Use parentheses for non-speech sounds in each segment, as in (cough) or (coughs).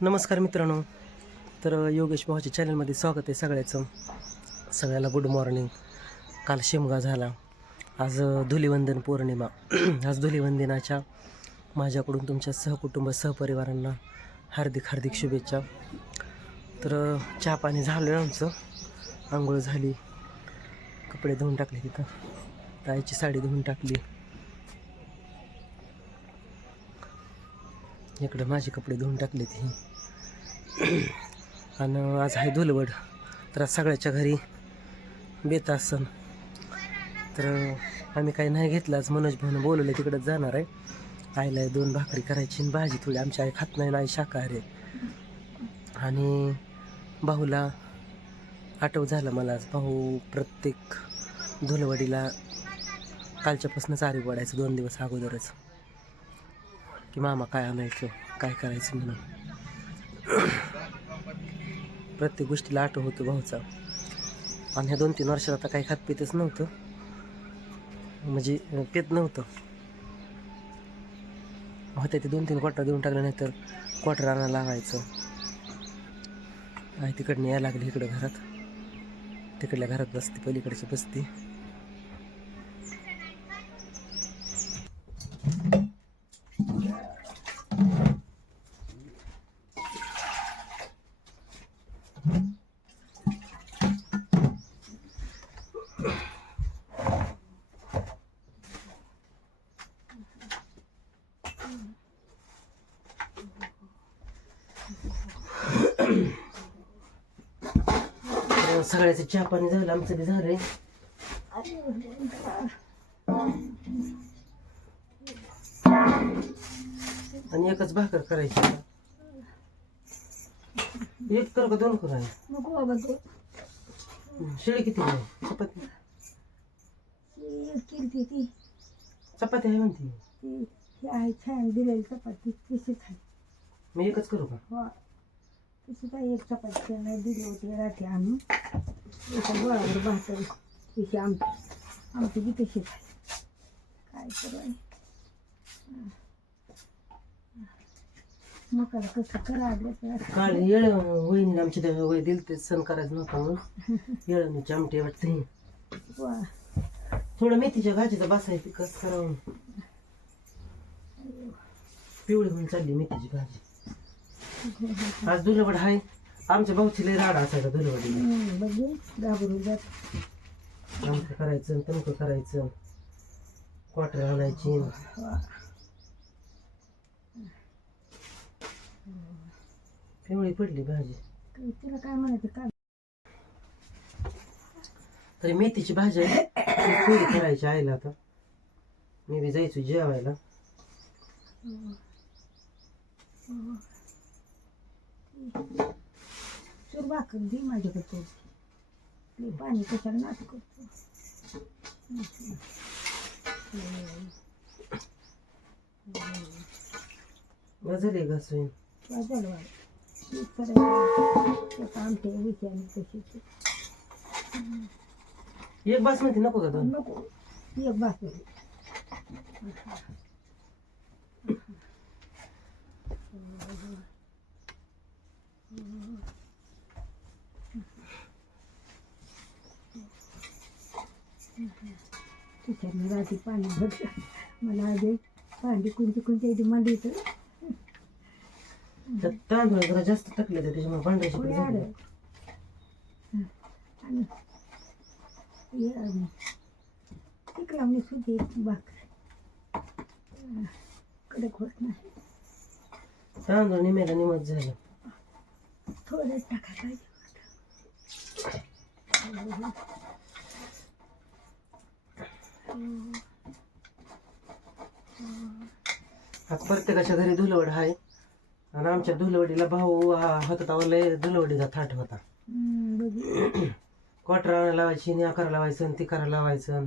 नमस्कार मित्रांनो. तर योगेश भाऊच्या चॅनलमध्ये स्वागत आहे सगळ्याचं. सगळ्याला गुड मॉर्निंग काल शिमगा झाला. आज धुलीवंदन पौर्णिमा. (clears throat) आज धुलीवंदनाच्या माझ्याकडून तुमच्या सहकुटुंब सहपरिवारांना हार्दिक हार्दिक शुभेच्छा. तर चहा पाणी झालं आहे आमचं. आंघोळ झाली. कपडे धुवून टाकले तिथं. ताईची साडी धुवून टाकली. इकडं माझे कपडे धुवून टाकले ती. (coughs) आणि आज आहे धुलवड. तर आज सगळ्याच्या घरी बेत असन. तर आम्ही काही नाही घेतलं. आज मनोज भाऊन बोलवलं तिकडंच जाणार आहे. आईला दोन भाकरी करायची आणि भाजी थोडी. आमची आई खात नाही आई शाकाहारी आहे. आणि भाऊला आठव झालं मला आज. भाऊ प्रत्येक धुलवडीला कालच्यापासूनच आरी पडायचं दोन दिवस अगोदरच. की मामा काय आणायचं काय करायचं म्हणून. प्रत्येक गोष्टीला आठव होतो भाऊचा. आणि ह्या दोन तीन वर्षात आता काही खात पितच नव्हतं. म्हणजे पेत पित नव्हतं. होते ते दोन तीन क्वार्टर देऊन टाकलं नाही तर क्वार्टर आणायला लावायचं. आहे तिकडनं यायला लागली इकडं घरात. तिकडल्या घरात बसते पलीकडची बसते तर सगळ्याचं चहा पाणी झालं आमचं बी झालंय. आणि एकच भाकर करायची. एक कर का दोन कर शेळी किती चपाती. चपाती आहे म्हणते. ती ही आहे छान दिलेली चपाती तशीच आहे. मी एकच करू का? तशीच आहे एक चपाती त्यांना दिली होती रात्री आणून एका गोळावर भाकर तशी आमची. आमची बी तशीच. काय करू आहे मकाला कसं करावं काल येळ वहिनी आमच्या त्या वय दिल ते सण करायचं नव्हतं म्हणून. येळणीची आमटी वाटते. थोडं मेथीच्या भाजीचं बसायचं कसं करावं? पिवळी म्हणून चालली मेथीची भाजी. आज दुलवड आहे आमच्या भाऊची लय राडा असायचा दुलवडीला बघे घाबरून जात. आमचं करायचं तमकं करायचं. क्वार्टर आणायची. पिवळी पडली भाजी. तिला काय म्हणायचं काय? तरी मेथीची भाजी आहे. ती करायची आईला आता. मी बी जायचो जेवायला. चूर भाकर दे माझ्याकडे थोडी लई पाणी कशाला नाट करतो? वाजले घासून ती एक आमटे विचारली तशी एक बासमती नको का दोन? नको. एक भाकर (laughs) तिच्यानं रात्री पाणी भरलं. मला आधी भांडी कोणती कोणती इथे मांडी येतं त्यात तांदूळ जरा जास्त टाकले तर त्याच्यामुळे भांड्याची कोणी झाली. आणि हे, अं, आम्ही सुधी भाकर. अं, कडक होत नाही. तांदूळ निमेला निमत झालं. थोडं टाका आज प्रत्येकाच्या घरी धुलवड आहे. आणि आमच्या धुलवडीला भाऊ हातात आवडले धुलवडीचा थाट होता. आणायला लावायची आणि आकार लावायचं ती करायला लावायचं.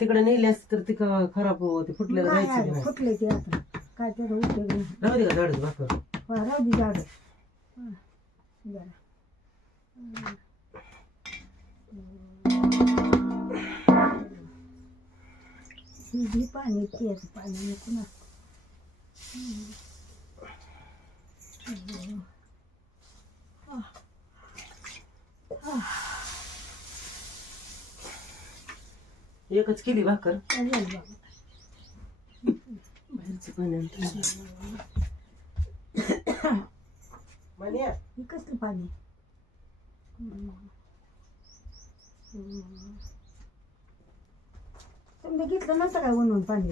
तिकडे नेली असते तर ती खराब होते फुटलेलं जायचं नाही. फुटले ते आता. काय त्याचा उपयोग नाही. राहू दे का झाडच भाकर. वा, राहू दे जरा ही पाणी पियाचं पाणी नको ना. एकच केली भाकर. बाहेरचं पाणी कसलं पाणी? घेतलं नव्हतं काय बनवून पाणी.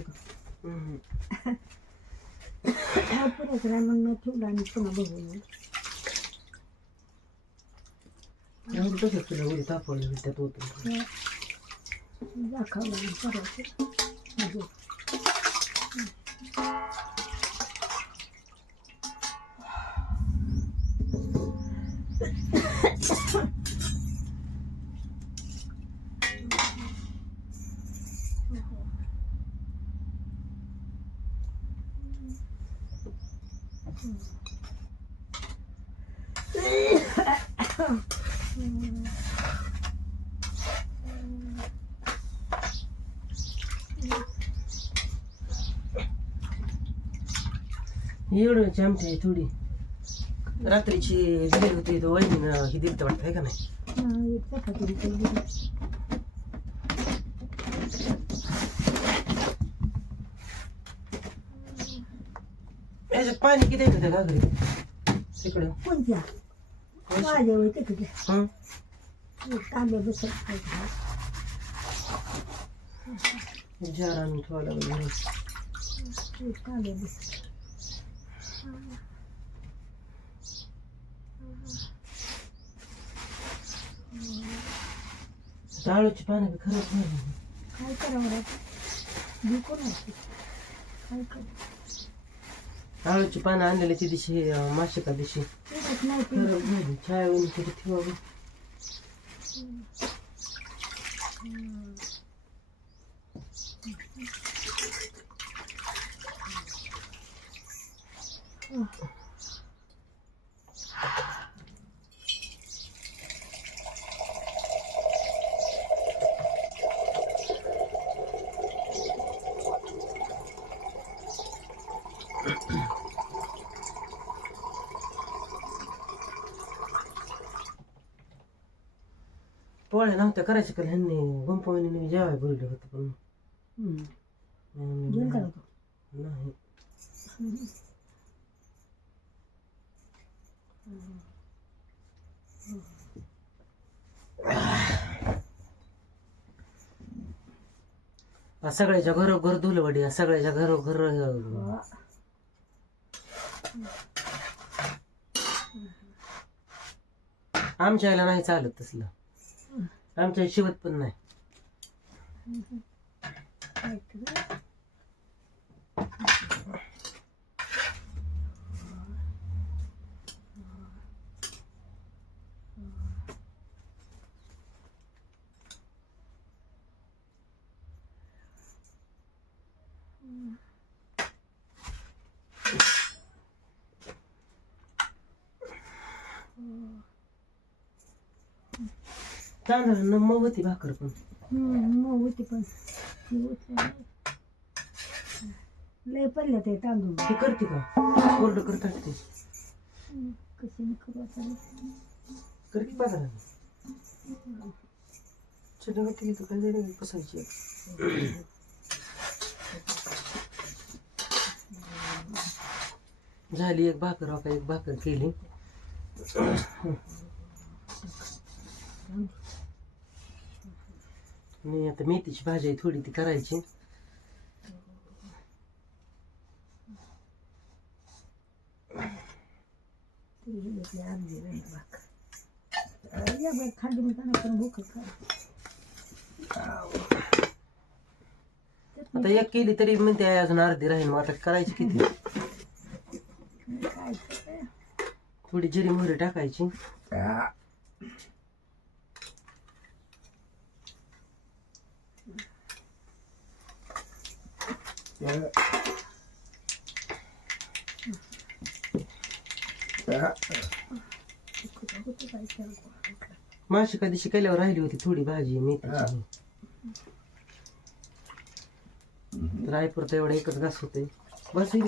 (coughs) हा नाही मग मी ठेवलं आणि पुन्हा बघून तसंच तुला उडी तापवलं त्यात होतं. दाखवलं आणि करायचं म्हणजे एवढं आहे थोडी. रात्रीची दिली होती तो वहिनीनं ही दिली वाटतं आहे का नाही. याच्यात पाणी किती आहे त्या घागरी तिकडं? कोणत्या? माझ्या वय तिकडे हं? कांदे बसत खायचं जार आणून ठेवावं लागलं. कांदे बसत टाळूची पानं बी खरंच नाही काय करावं आता विकून असते काय कर? टाळूची पानं आणलेल्याची दिवशी अं, मासिका दिवशी. तेच नाही ते खरंच झाली. छाया वहिनी तरी ठेवावं? पोळ्या नव्हत्या करायच्या का ह्यांनी गुंपवणीने जेवाय बोललं होतं पण सगळ्याच्या घरोघर धुलवडी सगळ्याच्या घरोघर घर आमच्या आईला नाही चालत तसलं. आमच्या शिवत पण नाही. काय तर. तांदळ नम्म होती भाकर पण. मग होती पण. ती नाही. लय ते तांदूळ. ती करते का? कोरडं करतात ते कशाने करू आता. करते बाजारात. छोटे घेतो काय जरी पसायची झाली एक भाकर हो का एक भाकर केली. मी आता मेथीची भाजी आहे थोडी ती करायची. आता एक केली तरी म्हणते अजून अर्धी राहील मग आता करायची किती? थोडी जिरी मोहरी टाकायची कुठं कुठं काय करायचं? माशी का दिवशी केल्यावर राहिली होती थोडी भाजी मेथीची रायपूर तर एवढा एकच घास होते बस येईल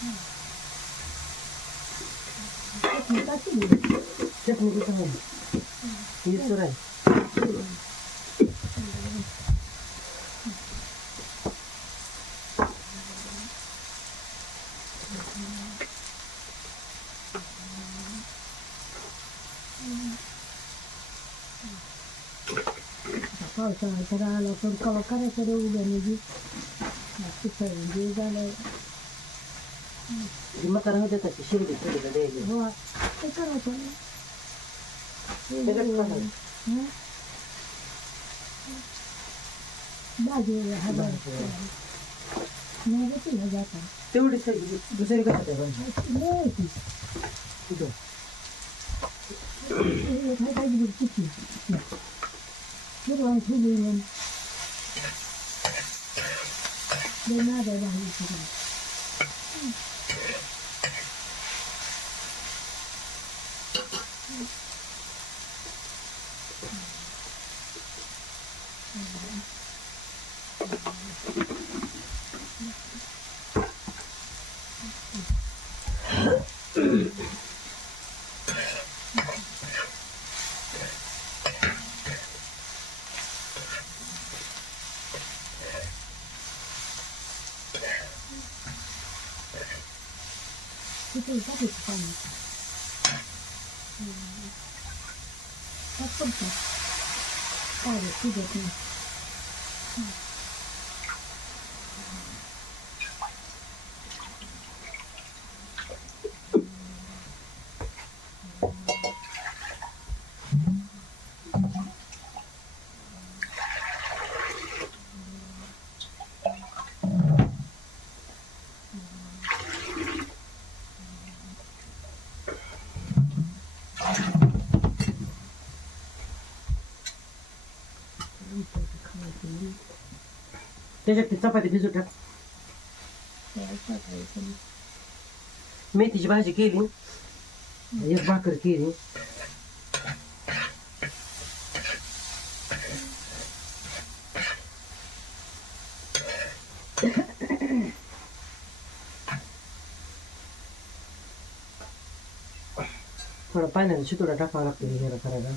बरं, ते थोडी मटकीची डाळ भिजू घातली होती टाकायची बरं ना. ते पैसे वापरायला चांगलं दिसतं. प्लेट आहे किती प्लेट बसते की चांगली बघून एवढं मी दाखवतो हं. हो. ते जास्त पाणी ते घे आणि करून ना. हं? बनवून बनवून घे तेवढं मी देते ते कैसे घरी चटणी टाकली चटणी कुठं आहे ही तर आहे पावसाळा तर आला पण कवा करायचं रे उद्या निधी तिथं जे झालं ती मका राहू देतात ती शिंदे थोडीला द्यायची हो ते करायचं ना. त्याच्यात काय? हं? भाजी हजार नाही रे तिला जाता तेवढी सगळी दुसरी कसं काय बनते? लय ती. कुठं? हे काय काय दिली किती हिरवा ठेवली मग लय नादा झाली तिला तिथे टाकायचं पाणी टाक पडतं काय रे तुझ्यात नाही त्याच्यात ती चपाती भिजू टाक. मेथीची भाजी केली. एक भाकर केली. थोडं पाण्याचा शितोडा टाकावा लागतो जरा करायला.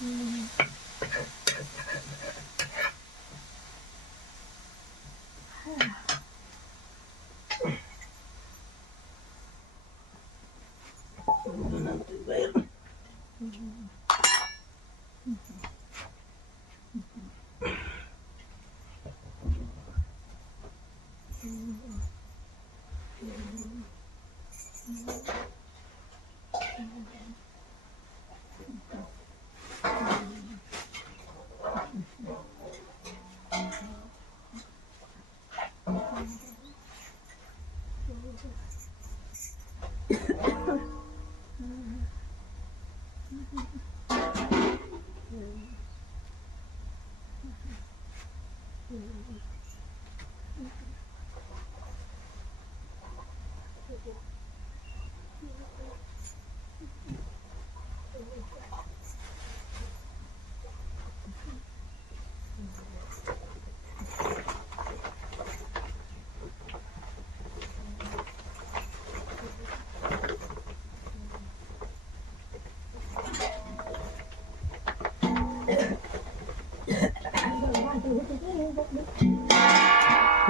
Hmm. (sighs) (sighs)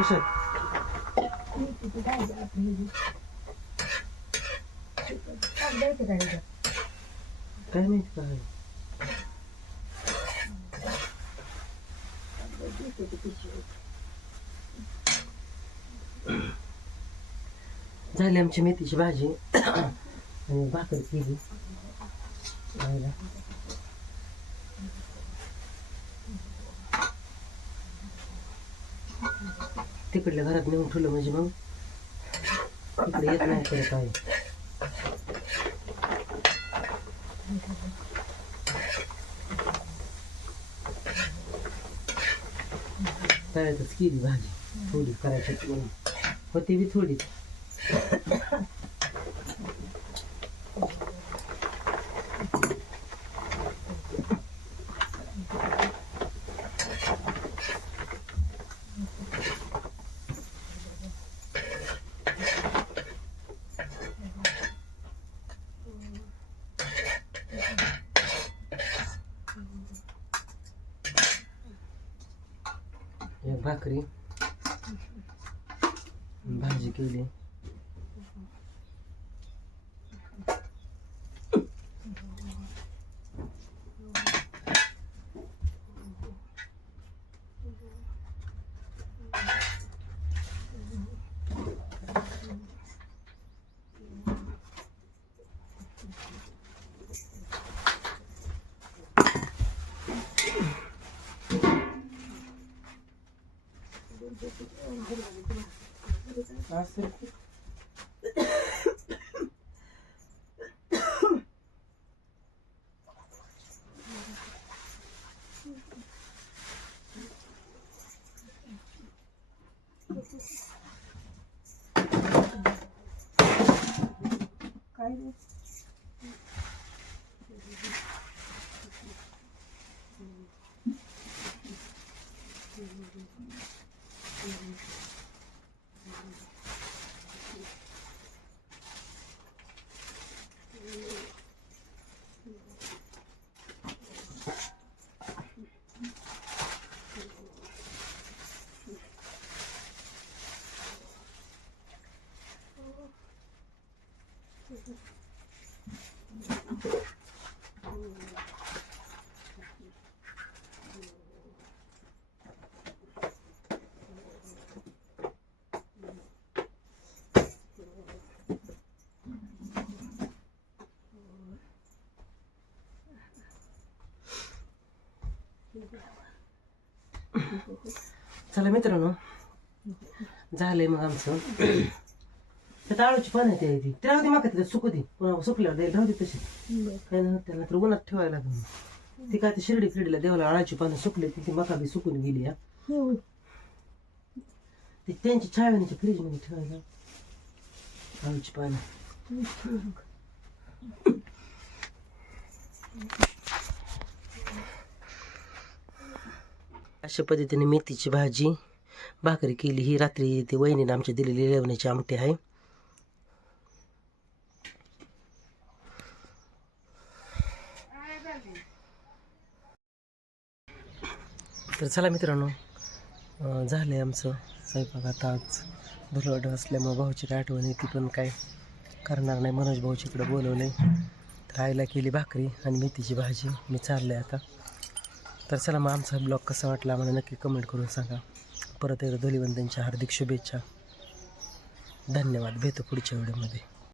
कशात मेथीची काय माहिती काय झाली आमची मेथीची भाजी. आणि भाकर केली. तिकडल्या घरात नेऊन ठेवलं म्हणजे मग इकडे येत नाही तर काय तळ्यातच केली भाजी. थोडी करायची होती होती बी थोडी भाकरी. भाजी केली. असं काय चला मित्रांनो झालंय मग आमचं त्यात आळूची पानं आहेत ती ती राहू दे माका तिला सुकू दे पुन्हा सुकल्यावर द्यायला राहू दे तशी. काय नाही त्याला तर उन्हात ठेवायला लागेल ती काय ती शिर्डी फिरडीला देवाला आळाची पानं सुकली ती ती मका बी सुकून गेली हा. ती त्यांची छावण्याच्या फ्रीजमध्ये ठेवायला आळूची पानं अशा पद्धतीने मेथीची भाजी भाकरी केली ही रात्री ती वहिनीने आमच्या दिलेली लेवण्याची आमटी आहे तर चला मित्रांनो झालं आहे आमचं स्वयंपाक आता आज. भरवड असल्यामुळं भाऊची काय आठवण आहे ती पण काय करणार नाही. मनोज भाऊची बोलवलं आहे तर आईला केली भाकरी आणि मेथीची भाजी. मी चालले आता. तर चला मग आमचा ब्लॉग कसा वाटला आम्हाला नक्की कमेंट करून सांगा. परत एकदा धुलीवंतांच्या हार्दिक शुभेच्छा. धन्यवाद. भेटू पुढच्या व्हिडिओमध्ये.